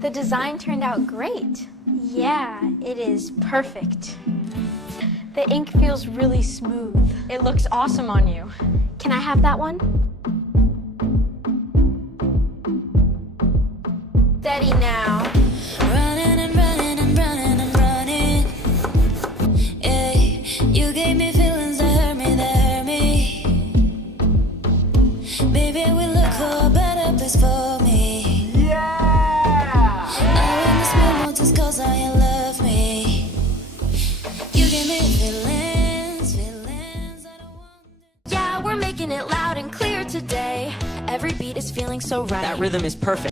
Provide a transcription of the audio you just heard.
The design turned out great. Yeah, it is perfect. The ink feels really smooth. It looks awesome on you. Can I have that one? Steady now. Running and running and running and running. Hey, you gave me feelings that hurt me. Baby, we look for a better place for me. Yeah! I win this moment just cause I love me. You give me feelings I don't want. Yeah, we're making it loud and clear today. Every beat is feeling so right. That rhythm is perfect.